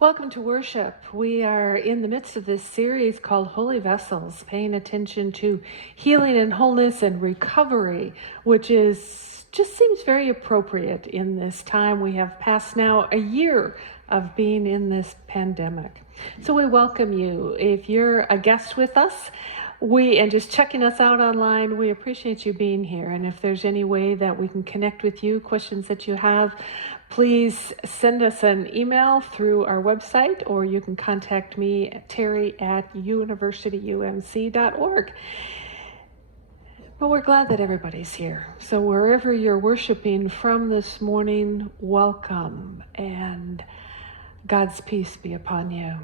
Welcome to worship. We are in the midst of this series called Holy Vessels, paying attention to healing and wholeness and recovery, which just seems very appropriate in this time. We have passed now a year of being in this pandemic. So we welcome you. If you're a guest with us, and just checking us out online, we appreciate you being here. And if there's any way that we can connect with you, questions that you have, please send us an email through our website, or you can contact me, Terri, at universityumc.org. But we're glad that everybody's here. So wherever you're worshiping from this morning, welcome, and God's peace be upon you.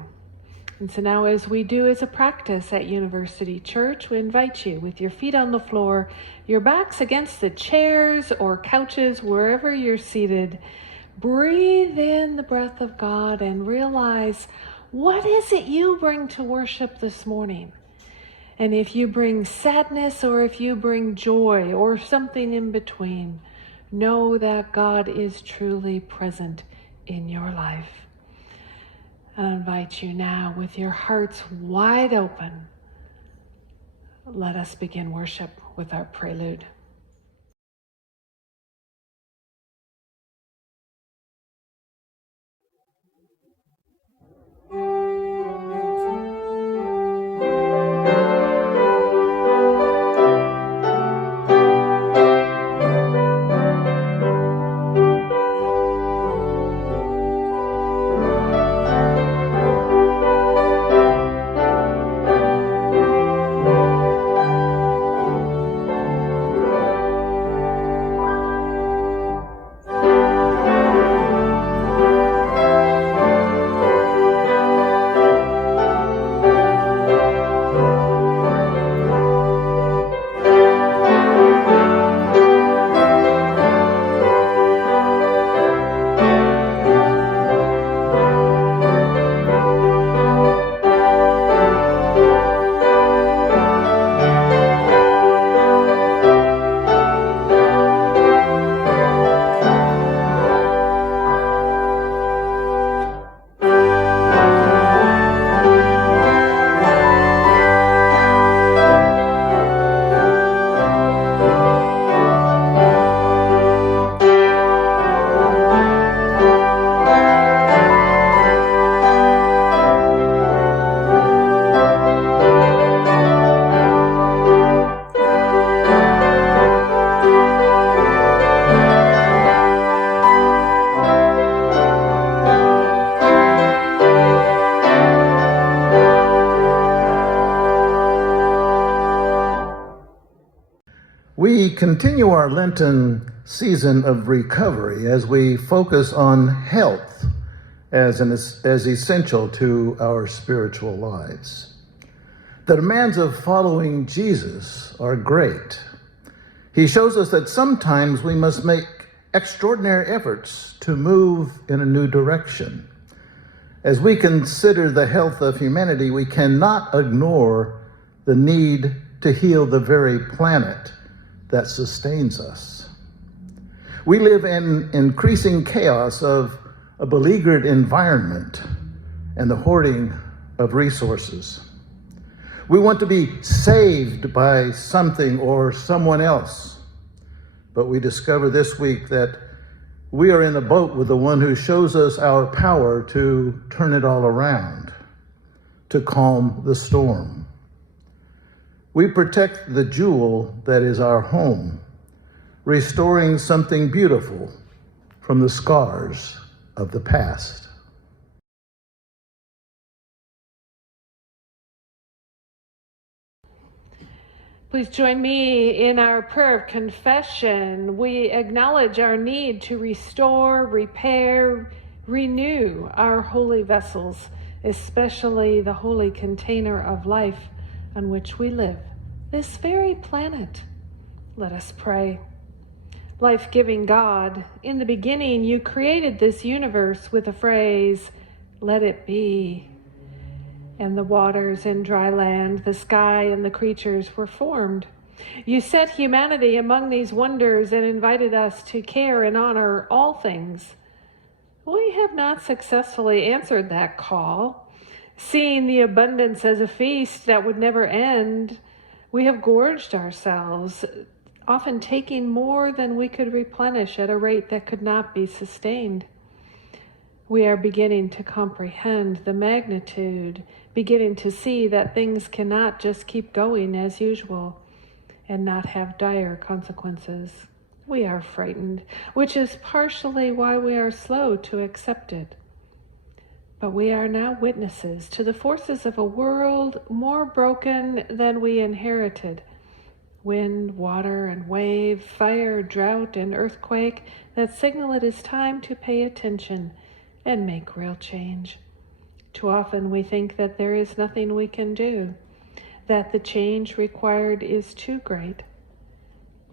And so now, as we do as a practice at University Church, we invite you with your feet on the floor, your backs against the chairs or couches, wherever you're seated. Breathe in the breath of God and realize, what is it you bring to worship this morning? And if you bring sadness, or if you bring joy, or something in between, know that God is truly present in your life. I invite you now, with your hearts wide open, let us begin worship with our prelude. We continue our Lenten season of recovery as we focus on health as essential to our spiritual lives. The demands of following Jesus are great. He shows us that sometimes we must make extraordinary efforts to move in a new direction. As we consider the health of humanity, we cannot ignore the need to heal the very planet that sustains us. We live in increasing chaos of a beleaguered environment and the hoarding of resources. We want to be saved by something or someone else, but we discover this week that we are in a boat with the one who shows us our power to turn it all around, to calm the storm. We protect the jewel that is our home, restoring something beautiful from the scars of the past. Please join me in our prayer of confession. We acknowledge our need to restore, repair, renew our holy vessels, especially the holy container of life on which we live, this very planet. Let us pray. Life-giving God, in the beginning you created this universe with the phrase, "Let it be." And the waters and dry land, the sky and the creatures were formed. You set humanity among these wonders and invited us to care and honor all things. We have not successfully answered that call. Seeing the abundance as a feast that would never end, we have gorged ourselves, often taking more than we could replenish at a rate that could not be sustained. We are beginning to comprehend the magnitude, beginning to see that things cannot just keep going as usual and not have dire consequences. We are frightened, which is partially why we are slow to accept it. But we are now witnesses to the forces of a world more broken than we inherited. Wind, water, and wave, fire, drought, and earthquake that signal it is time to pay attention and make real change. Too often we think that there is nothing we can do, that the change required is too great.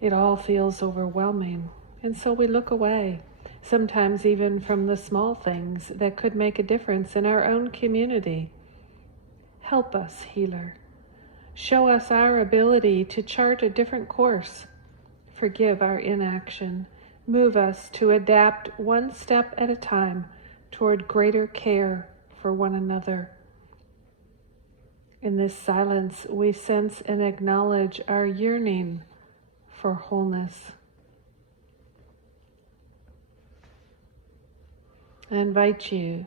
It all feels overwhelming, and so we look away, sometimes even from the small things that could make a difference in our own community. Help us, Healer. Show us our ability to chart a different course. Forgive our inaction. Move us to adapt one step at a time toward greater care for one another. In this silence, we sense and acknowledge our yearning for wholeness. I invite you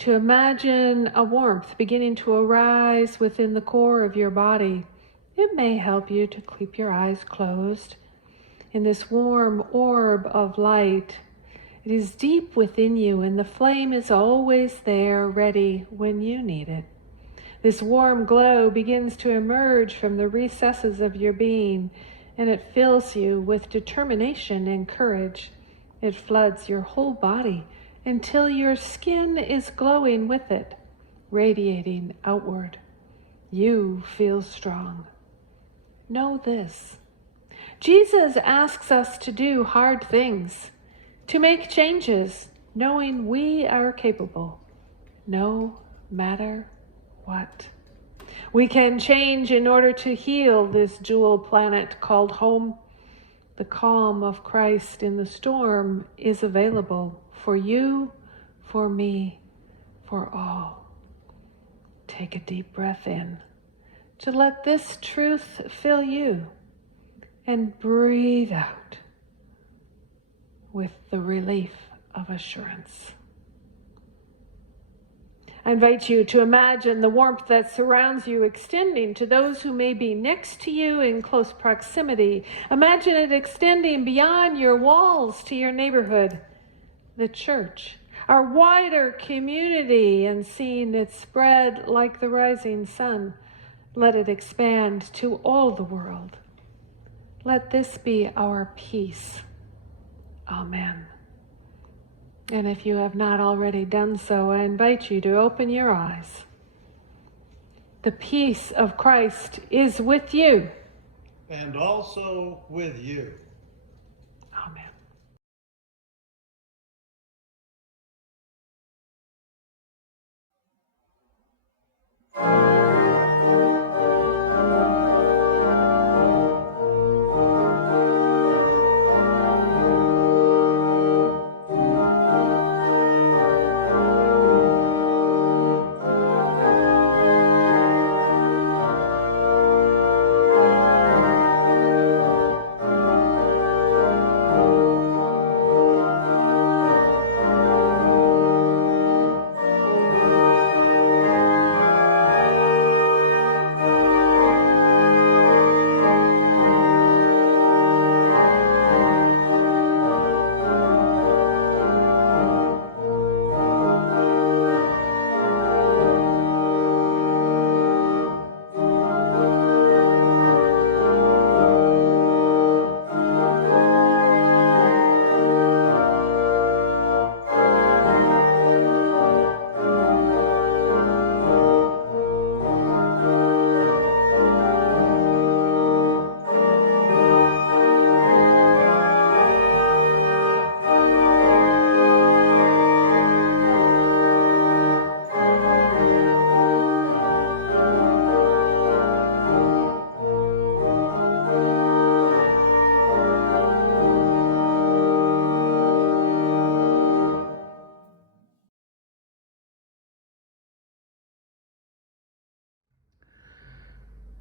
to imagine a warmth beginning to arise within the core of your body. It may help you to keep your eyes closed. In this warm orb of light, it is deep within you, and the flame is always there, ready when you need it. This warm glow begins to emerge from the recesses of your being, and it fills you with determination and courage. It floods your whole body until your skin is glowing with it, radiating outward. You feel strong. Know this: Jesus asks us to do hard things, to make changes, knowing we are capable, no matter what. We can change in order to heal this jewel planet called home. The calm of Christ in the storm is available for you, for me, for all. Take a deep breath in to let this truth fill you, and breathe out with the relief of assurance. I invite you to imagine the warmth that surrounds you extending to those who may be next to you in close proximity. Imagine it extending beyond your walls to your neighborhood, the church, our wider community, and seeing it spread like the rising sun. Let it expand to all the world. Let this be our peace. Amen. And if you have not already done so, I invite you to open your eyes. The peace of Christ is with you. And also with you. Amen.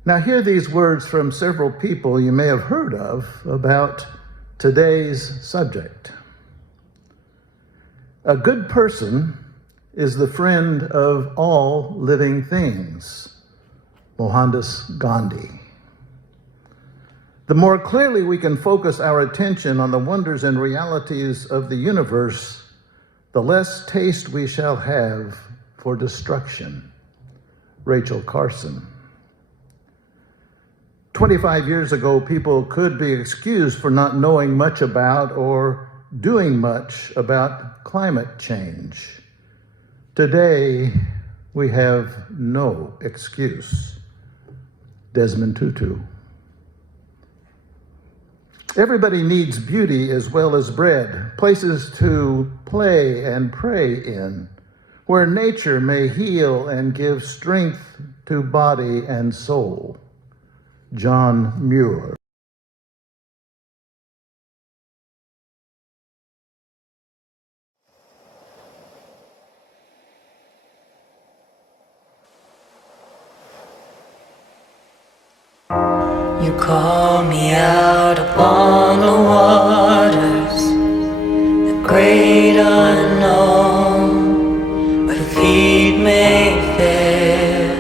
Now, hear these words from several people you may have heard of about today's subject. A good person is the friend of all living things. Mohandas Gandhi. The more clearly we can focus our attention on the wonders and realities of the universe, the less taste we shall have for destruction. Rachel Carson. 25 years ago, people could be excused for not knowing much about or doing much about climate change. Today, we have no excuse. Desmond Tutu. Everybody needs beauty as well as bread, places to play and pray in, where nature may heal and give strength to body and soul. John Muir. You call me out upon the waters, the great unknown, where feet may fail.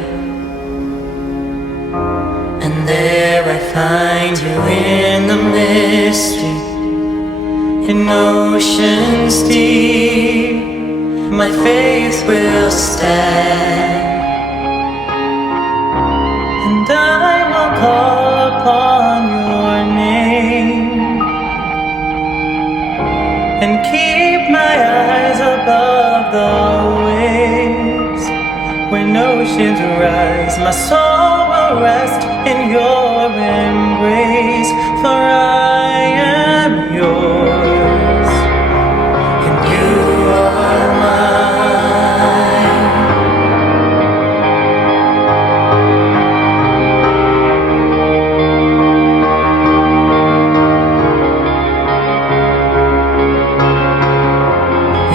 And there I find you in the mystery, in oceans deep, my faith will stand. And I will call upon your name and keep my eyes above the waves. When oceans rise, my soul will rest in your embrace, for I am yours and you are mine.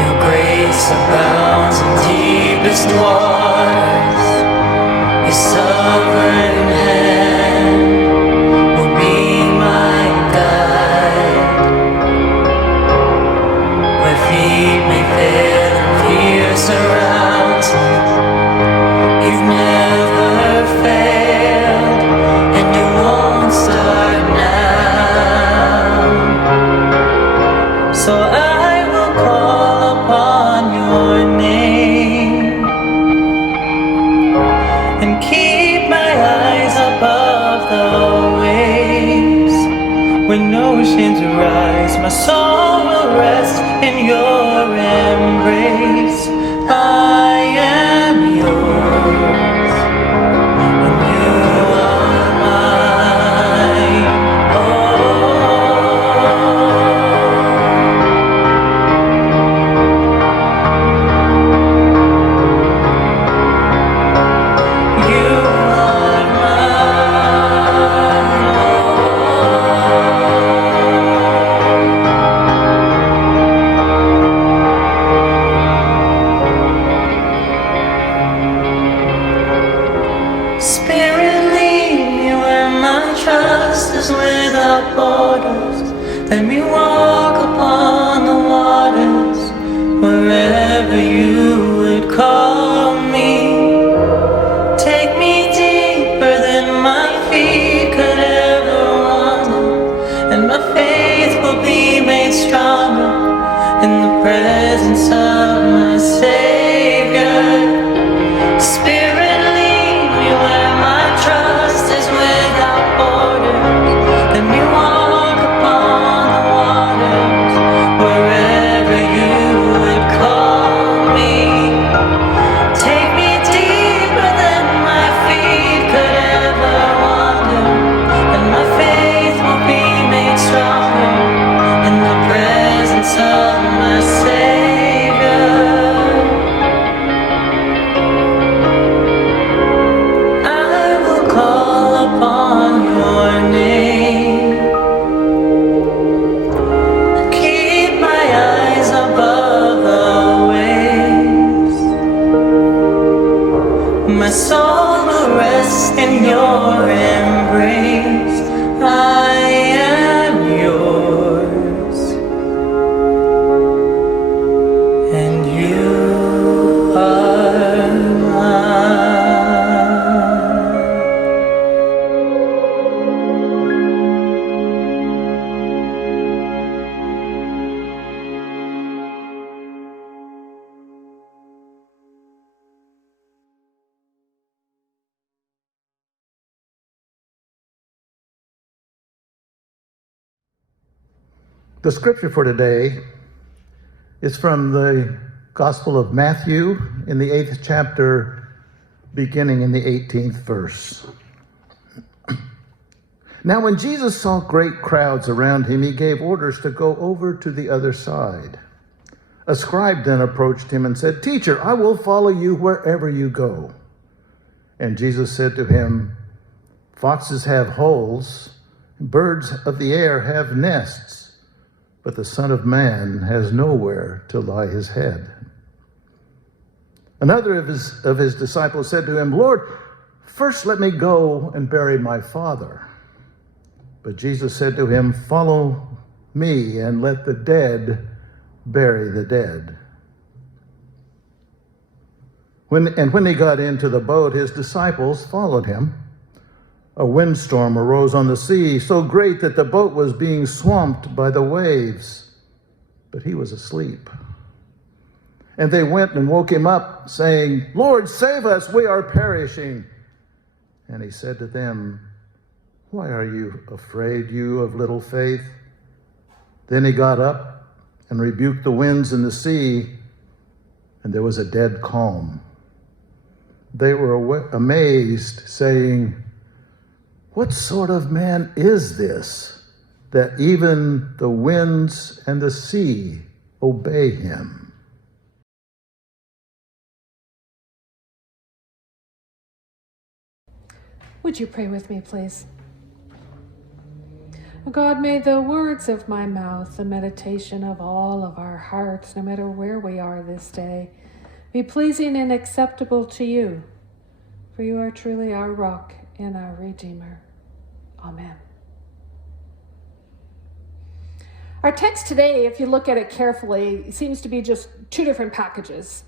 Your grace abounds in deepest waters, your sovereign hand will be my guide. Where feet may fail and fear surrounds me, you've never failed and you won't start now. So I will call upon your name and keep my eyes above the waves. When oceans rise, my soul will rest in your embrace. I am yours and you are mine. Oh. You are mine. Spirit, lead me where my trust is without borders. Let me walk upon the waters, wherever you would call me. Take me deeper than my feet could ever wander, and my faith will be made stronger in the presence of my Savior. Spirit, lead me where my trust is without borders. Let me walk upon the waters, wherever you would call me. Take me deeper than my feet could ever wander, and my faith will be made stronger in the presence of my Savior. I will call upon your name and keep my eyes above the waves. My soul will rest rest in your embrace. I am yours, and you are mine. The scripture for today is from the Gospel of Matthew in the 8th chapter, beginning in the 18th verse. Now, when Jesus saw great crowds around him, he gave orders to go over to the other side. A scribe then approached him and said, "Teacher, I will follow you wherever you go." And Jesus said to him, "Foxes have holes, and birds of the air have nests, but the Son of Man has nowhere to lie his head." Another of his disciples said to him, "Lord, first let me go and bury my father." But Jesus said to him, "Follow me and let the dead bury the dead." When he got into the boat, his disciples followed him. A windstorm arose on the sea, so great that the boat was being swamped by the waves, but he was asleep. And they went and woke him up, saying, "Lord, save us, we are perishing." And he said to them, "Why are you afraid, you of little faith?" Then he got up and rebuked the winds and the sea, and there was a dead calm. They were amazed, saying, "What sort of man is this, that even the winds and the sea obey him?" Would you pray with me, please? God, may the words of my mouth, the meditation of all of our hearts, no matter where we are this day, be pleasing and acceptable to you, for you are truly our rock and our Redeemer. Amen. Our text today, if you look at it carefully, seems to be just two different packages.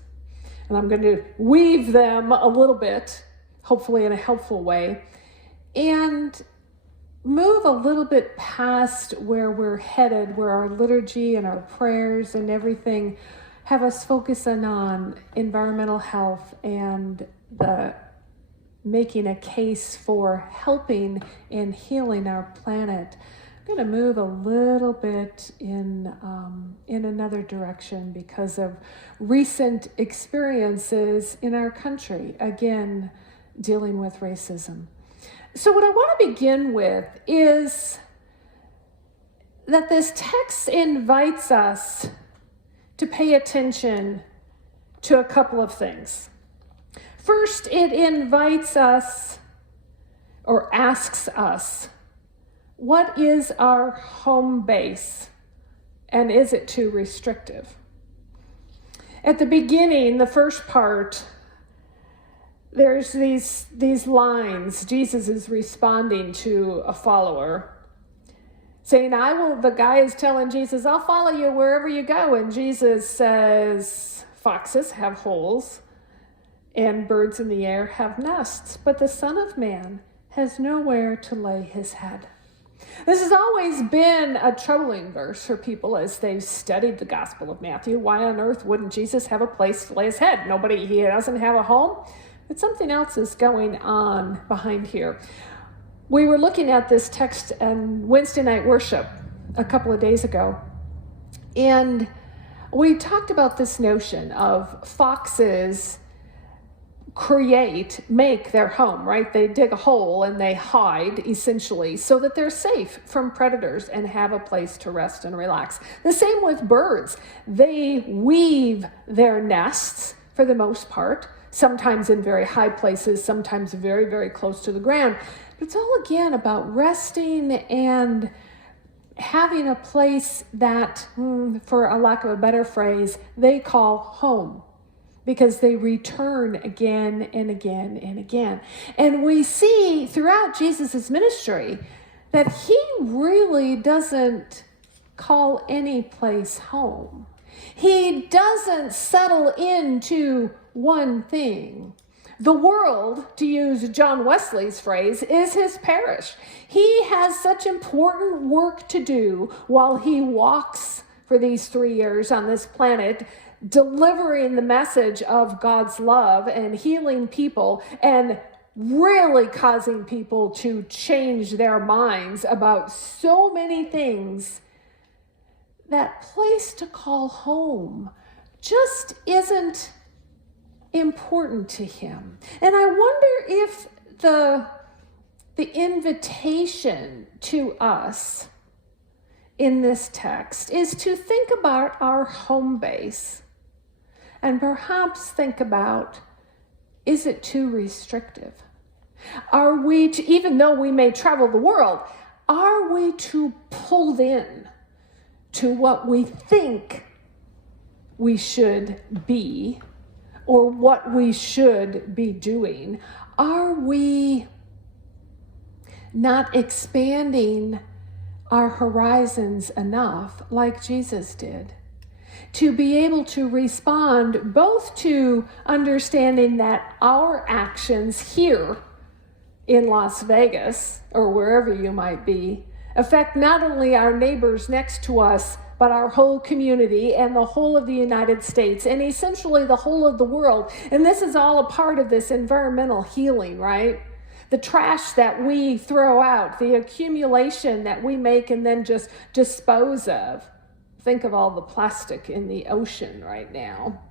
And I'm going to weave them a little bit, hopefully in a helpful way, and move a little bit past where we're headed, where our liturgy and our prayers and everything have us focusing on environmental health and the making a case for helping and healing our planet. I'm going to move a little bit in another direction because of recent experiences in our country, again, dealing with racism. So what I want to begin with is that this text invites us to pay attention to a couple of things. First, it invites us or asks us, what is our home base, and is it too restrictive? At the beginning, the first part, there's these lines. Jesus is responding to a follower, saying, the guy is telling Jesus, "I'll follow you wherever you go." And Jesus says, "Foxes have holes and birds in the air have nests, but the Son of Man has nowhere to lay his head." This has always been a troubling verse for people as they've studied the Gospel of Matthew. Why on earth wouldn't Jesus have a place to lay his head? He doesn't have a home. But something else is going on behind here. We were looking at this text in Wednesday night worship a couple of days ago, and we talked about this notion of foxes make their home, right? They dig a hole and they hide, essentially, so that they're safe from predators and have a place to rest and relax. The same with birds. They weave their nests, for the most part, sometimes in very high places, sometimes very, very close to the ground. But it's all, again, about resting and having a place that, for a lack of a better phrase, they call home. because they return again and again and again. And we see throughout Jesus' ministry that he really doesn't call any place home. He doesn't settle into one thing. The world, to use John Wesley's phrase, is his parish. He has such important work to do while he walks for these 3 years on this planet, delivering the message of God's love and healing people and really causing people to change their minds about so many things. That place to call home just isn't important to him. And I wonder if the invitation to us in this text is to think about our home base and perhaps think about, is it too restrictive? Are we, even though we may travel the world, are we too pulled in to what we think we should be or what we should be doing? Are we not expanding our horizons enough like Jesus did to be able to respond both to understanding that our actions here in Las Vegas or wherever you might be affect not only our neighbors next to us, but our whole community and the whole of the United States and essentially the whole of the world. And this is all a part of this environmental healing, right? The trash that we throw out, the accumulation that we make and then just dispose of. Think of all the plastic in the ocean right now.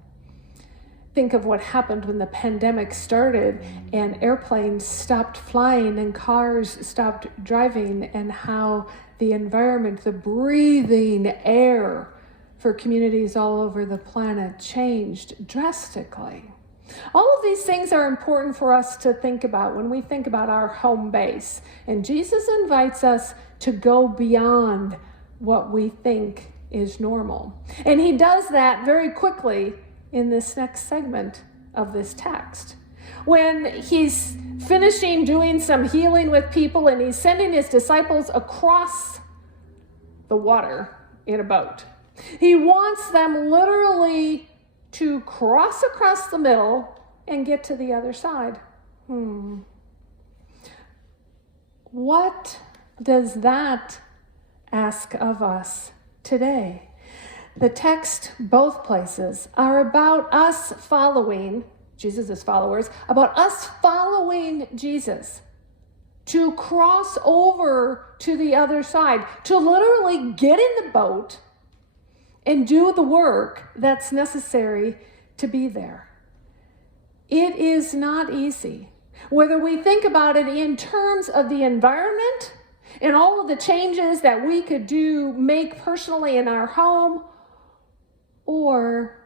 Think of what happened when the pandemic started and airplanes stopped flying and cars stopped driving, and how the environment, the breathing air for communities all over the planet changed drastically. All of these things are important for us to think about when we think about our home base. And Jesus invites us to go beyond what we think is normal. And he does that very quickly in this next segment of this text. When he's finishing doing some healing with people and he's sending his disciples across the water in a boat. He wants them literally to cross across the middle and get to the other side. What does that ask of us today? The text, both places, are about us following, Jesus' followers, about us following Jesus, to cross over to the other side, to literally get in the boat and do the work that's necessary to be there. It is not easy. Whether we think about it in terms of the environment and all of the changes that we could make personally in our home, or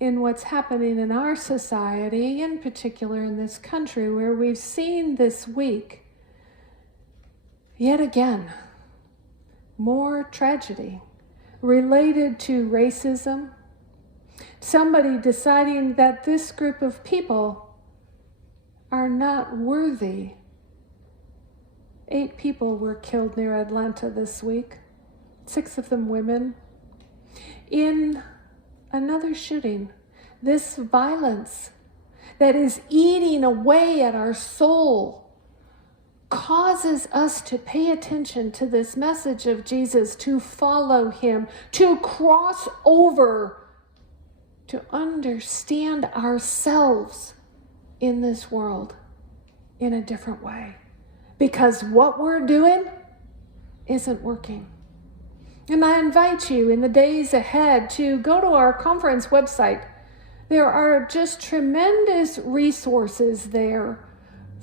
in what's happening in our society, in particular in this country, where we've seen this week, yet again, more tragedy related to racism, somebody deciding that this group of people are not worthy. 8 people were killed near Atlanta this week, 6 of them women. In another shooting, this violence that is eating away at our soul causes us to pay attention to this message of Jesus, to follow him, to cross over, to understand ourselves in this world in a different way. Because what we're doing isn't working. And I invite you in the days ahead to go to our conference website. There are just tremendous resources there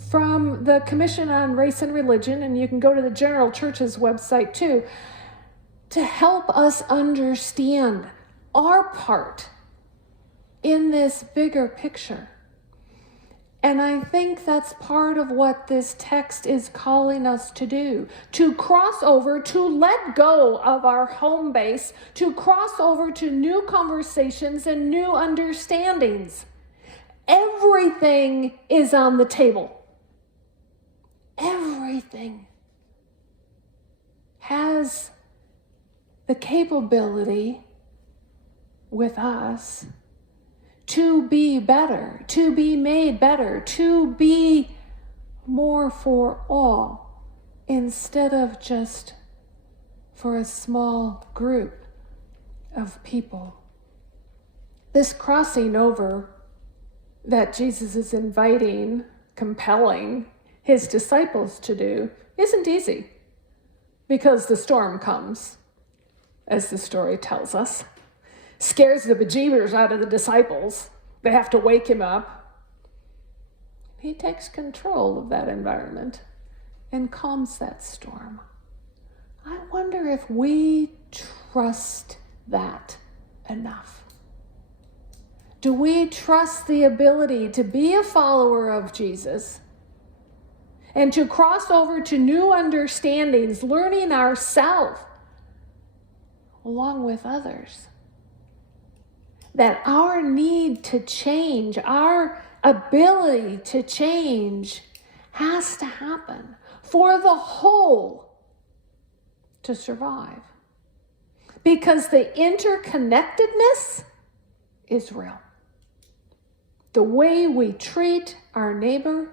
from the Commission on Race and Religion, and you can go to the General Church's website too, to help us understand our part in this bigger picture. And I think that's part of what this text is calling us to do, to cross over, to let go of our home base, to cross over to new conversations and new understandings. Everything is on the table. Everything has the capability with us to be better, to be made better, to be more for all instead of just for a small group of people. This crossing over that Jesus is inviting, compelling his disciples to do isn't easy because the storm comes, as the story tells us. Scares the bejeebers out of the disciples. They have to wake him up. He takes control of that environment and calms that storm. I wonder if we trust that enough. Do we trust the ability to be a follower of Jesus and to cross over to new understandings, learning ourselves along with others? That our need to change, our ability to change has to happen for the whole to survive. Because the interconnectedness is real. The way we treat our neighbor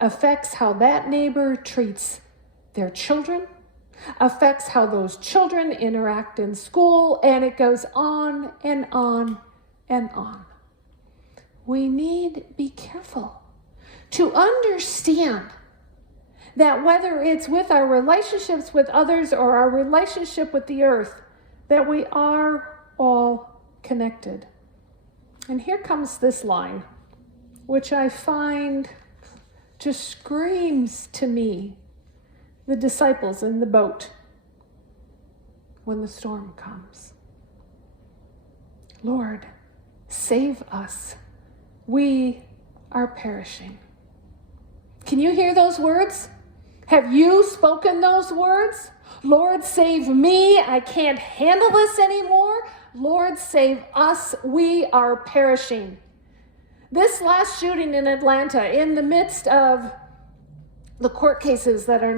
affects how that neighbor treats their children, affects how those children interact in school, and it goes on and on and on. We need to be careful to understand that whether it's with our relationships with others or our relationship with the earth, that we are all connected. And here comes this line, which I find just screams to me the disciples in the boat when the storm comes. Lord, save us. We are perishing. Can you hear those words? Have you spoken those words? Lord, save me. I can't handle this anymore. Lord, save us. We are perishing. This last shooting in Atlanta, in the midst of the court cases that are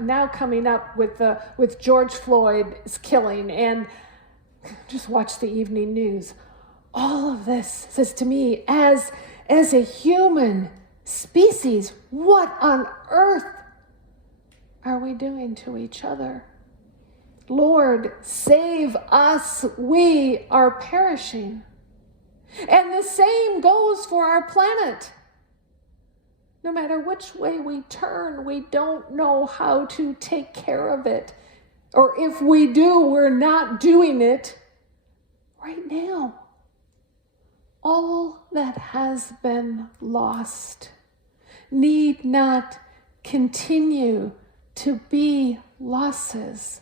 now coming up with George Floyd's killing, and just watch the evening news. All of this says to me, as a human species, what on earth are we doing to each other? Lord, save us. We are perishing. And the same goes for our planet. No matter which way we turn, we don't know how to take care of it. Or if we do, we're not doing it right now. All that has been lost need not continue to be losses.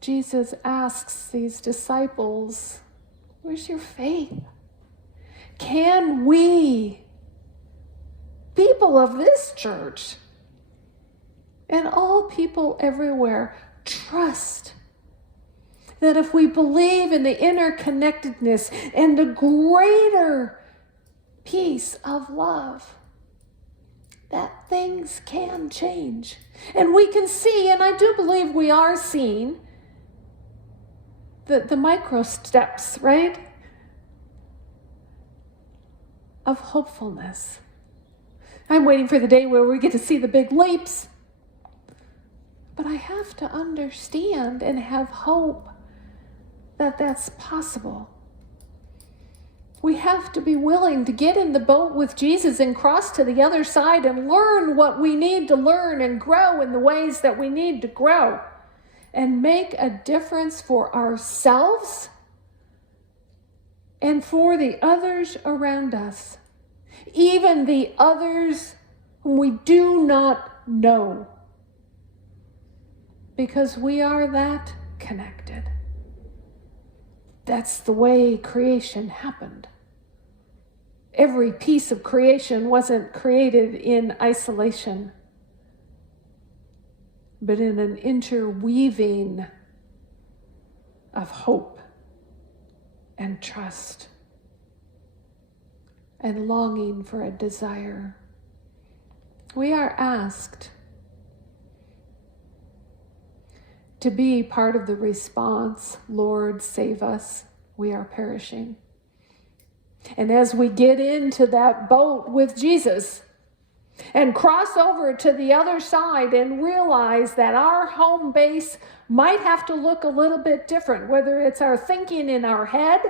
Jesus asks these disciples, where's your faith? Can we, people of this church, and all people everywhere, trust that if we believe in the interconnectedness and the greater peace of love, that things can change. And we can see, and I do believe we are seeing, the micro steps, right, of hopefulness. I'm waiting for the day where we get to see the big leaps. But I have to understand and have hope that that's possible. We have to be willing to get in the boat with Jesus and cross to the other side and learn what we need to learn and grow in the ways that we need to grow and make a difference for ourselves and for the others around us, even the others whom we do not know, because we are that connected. That's the way creation happened. Every piece of creation wasn't created in isolation, but in an interweaving of hope and trust and longing for a desire. We are asked to be part of the response, Lord, save us, we are perishing. And as we get into that boat with Jesus and cross over to the other side and realize that our home base might have to look a little bit different, whether it's our thinking in our head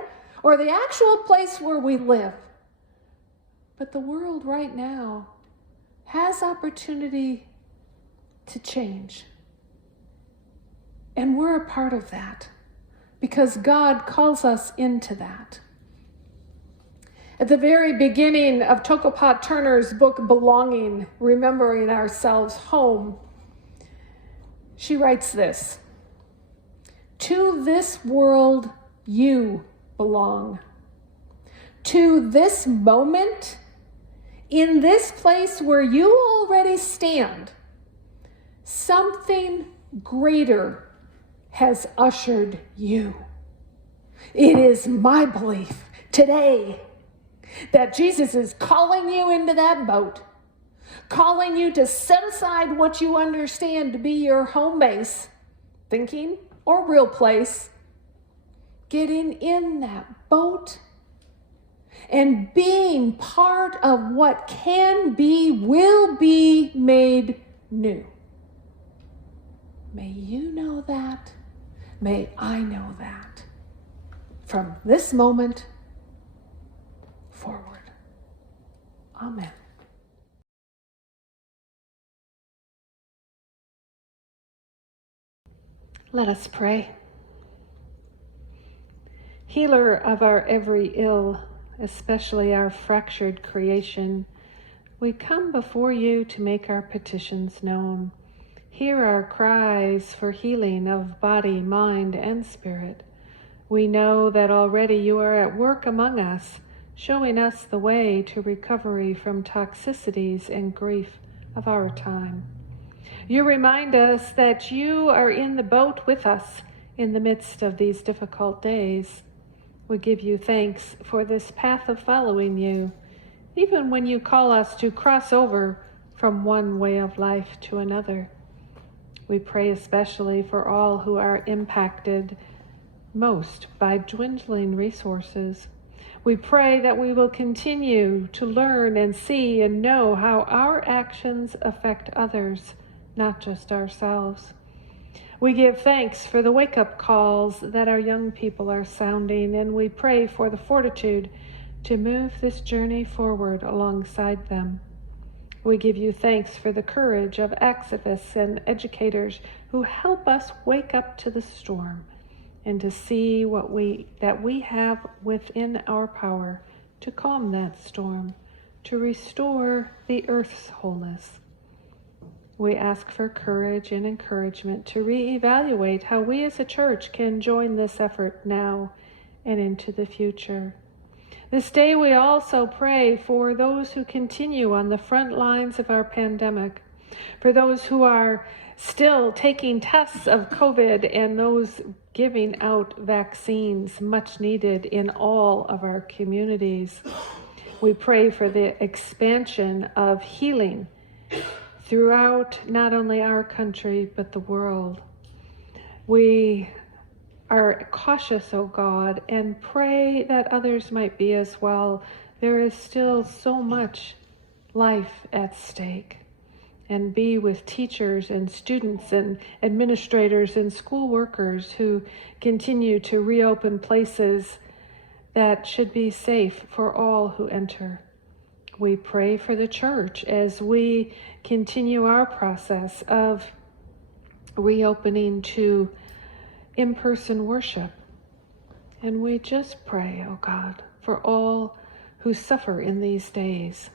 or the actual place where we live. But the world right now has opportunity to change. And we're a part of that because God calls us into that. At the very beginning of Tokopat Turner's book, Belonging, Remembering Ourselves Home, she writes this: "To this world you belong. To this moment, in this place where you already stand, something greater has ushered you. It is my belief today that Jesus is calling you into that boat, calling you to set aside what you understand to be your home base, thinking or real place, getting in that boat and being part of what can be, will be made new. May you know that. May I know that. From this moment forward. Amen. Let us pray. Healer of our every ill, especially our fractured creation, we come before you to make our petitions known. Hear our cries for healing of body, mind, and spirit. We know that already you are at work among us, showing us the way to recovery from toxicities and grief of our time. You remind us that you are in the boat with us in the midst of these difficult days. We give you thanks for this path of following you, even when you call us to cross over from one way of life to another. We pray especially for all who are impacted most by dwindling resources. We pray that we will continue to learn and see and know how our actions affect others, not just ourselves. We give thanks for the wake-up calls that our young people are sounding, and we pray for the fortitude to move this journey forward alongside them. We give you thanks for the courage of activists and educators who help us wake up to the storm and to see that we have within our power to calm that storm, to restore the earth's wholeness. We ask for courage and encouragement to reevaluate how we as a church can join this effort now and into the future. This day we also pray for those who continue on the front lines of our pandemic, for those who are still taking tests of COVID and those giving out vaccines much needed in all of our communities. We pray for the expansion of healing throughout not only our country, but the world. We are cautious, O God, and pray that others might be as well. There is still so much life at stake. And be with teachers and students and administrators and school workers who continue to reopen places that should be safe for all who enter. We pray for the church as we continue our process of reopening to in-person worship. And we just pray, oh God, for all who suffer in these days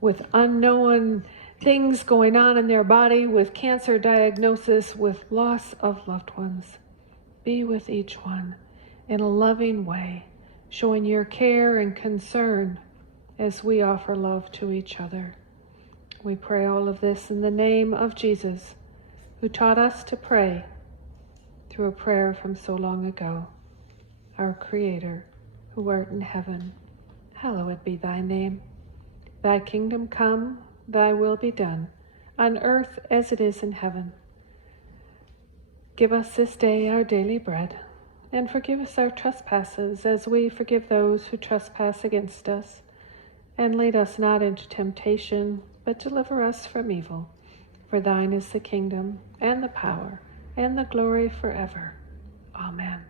with unknown things going on in their body, with cancer diagnosis, with loss of loved ones. Be with each one in a loving way, showing your care and concern as we offer love to each other. We pray all of this in the name of Jesus, who taught us to pray through a prayer from so long ago. Our Creator, who art in heaven, hallowed be thy name. Thy kingdom come, thy will be done, on earth as it is in heaven. Give us this day our daily bread, and forgive us our trespasses as we forgive those who trespass against us. And lead us not into temptation, but deliver us from evil. For thine is the kingdom, and the power, and the glory forever. Amen.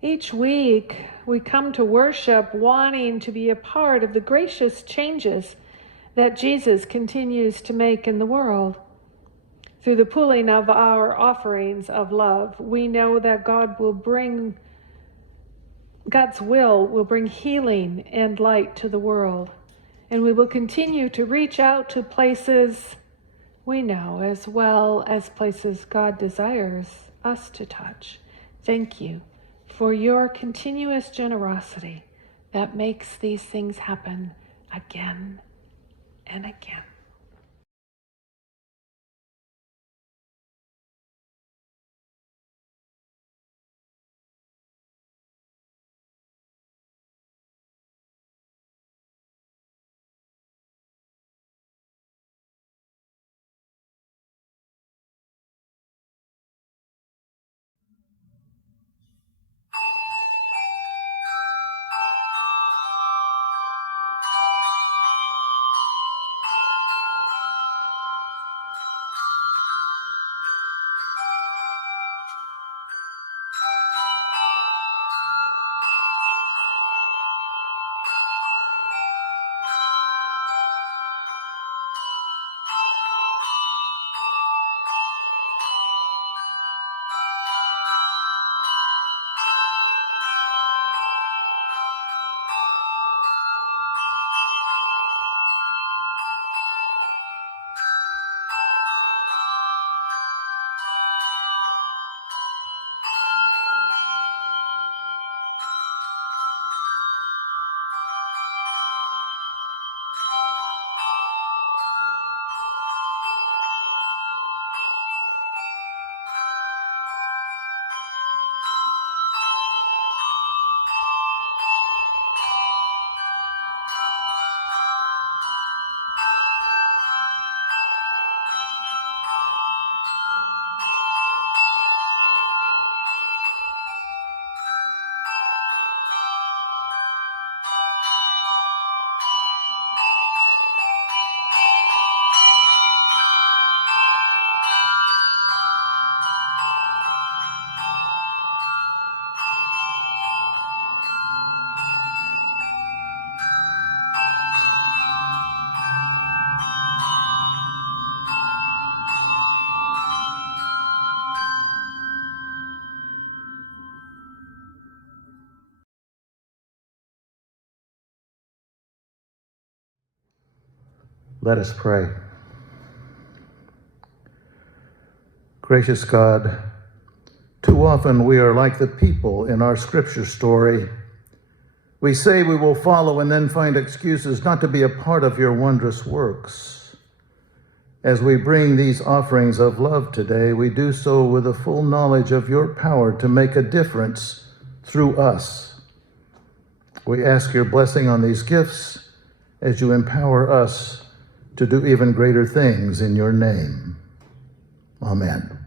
Each week, we come to worship wanting to be a part of the gracious changes that Jesus continues to make in the world. Through the pooling of our offerings of love, we know that God's will bring healing and light to the world. And we will continue to reach out to places we know, as well as places God desires us to touch. Thank you for your continuous generosity that makes these things happen again and again. Let us pray. Gracious God, too often we are like the people in our scripture story. We say we will follow and then find excuses not to be a part of your wondrous works. As we bring these offerings of love today, we do so with a full knowledge of your power to make a difference through us. We ask your blessing on these gifts as you empower us to do even greater things in your name. Amen.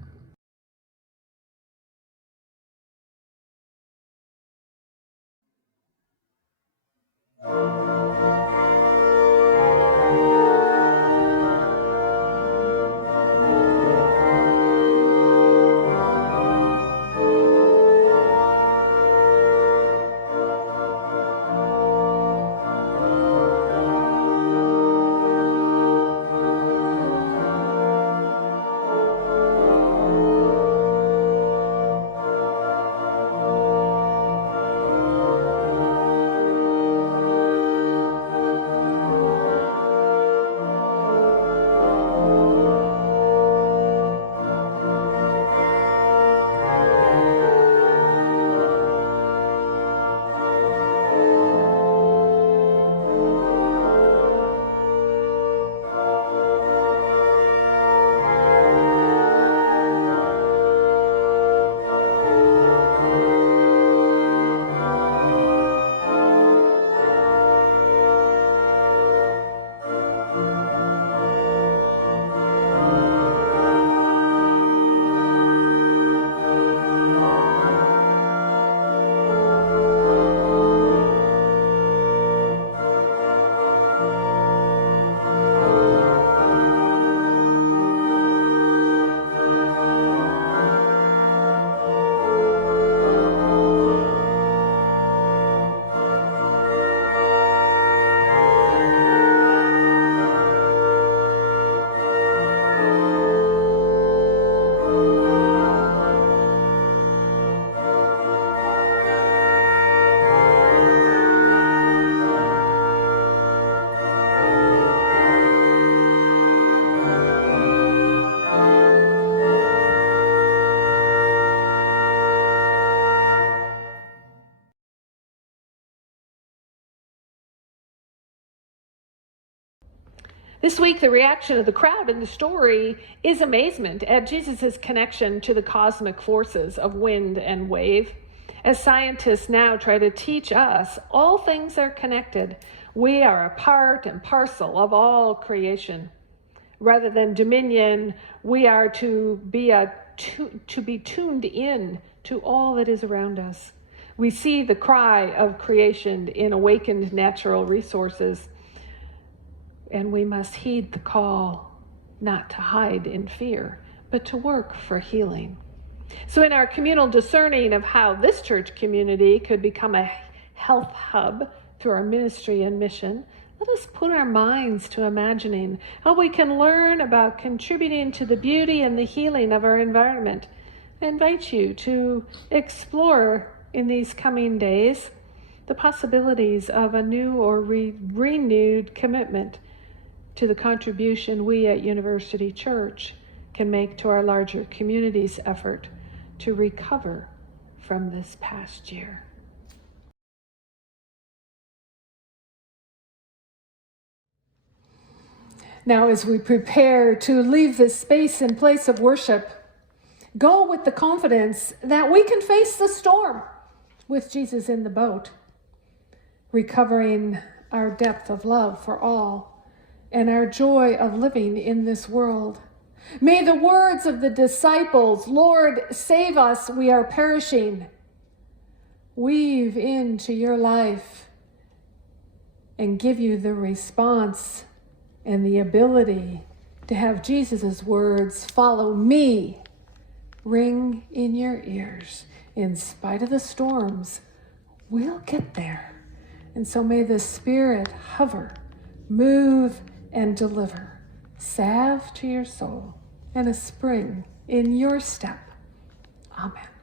This week, the reaction of the crowd in the story is amazement at Jesus' connection to the cosmic forces of wind and wave. As scientists now try to teach us, all things are connected. We are a part and parcel of all creation. Rather than dominion, we are to be tuned in to all that is around us. We see the cry of creation in awakened natural resources, and we must heed the call not to hide in fear, but to work for healing. So in our communal discerning of how this church community could become a health hub through our ministry and mission, let us put our minds to imagining how we can learn about contributing to the beauty and the healing of our environment. I invite you to explore in these coming days the possibilities of a new or renewed commitment to the contribution we at University Church can make to our larger community's effort to recover from this past year. Now, as we prepare to leave this space and place of worship, go with the confidence that we can face the storm with Jesus in the boat, recovering our depth of love for all and our joy of living in this world. May the words of the disciples, "Lord, save us, we are perishing," weave into your life and give you the response and the ability to have Jesus' words, "Follow me," ring in your ears. In spite of the storms, we'll get there. And so may the Spirit hover, move, and deliver, salve to your soul, and a spring in your step. Amen.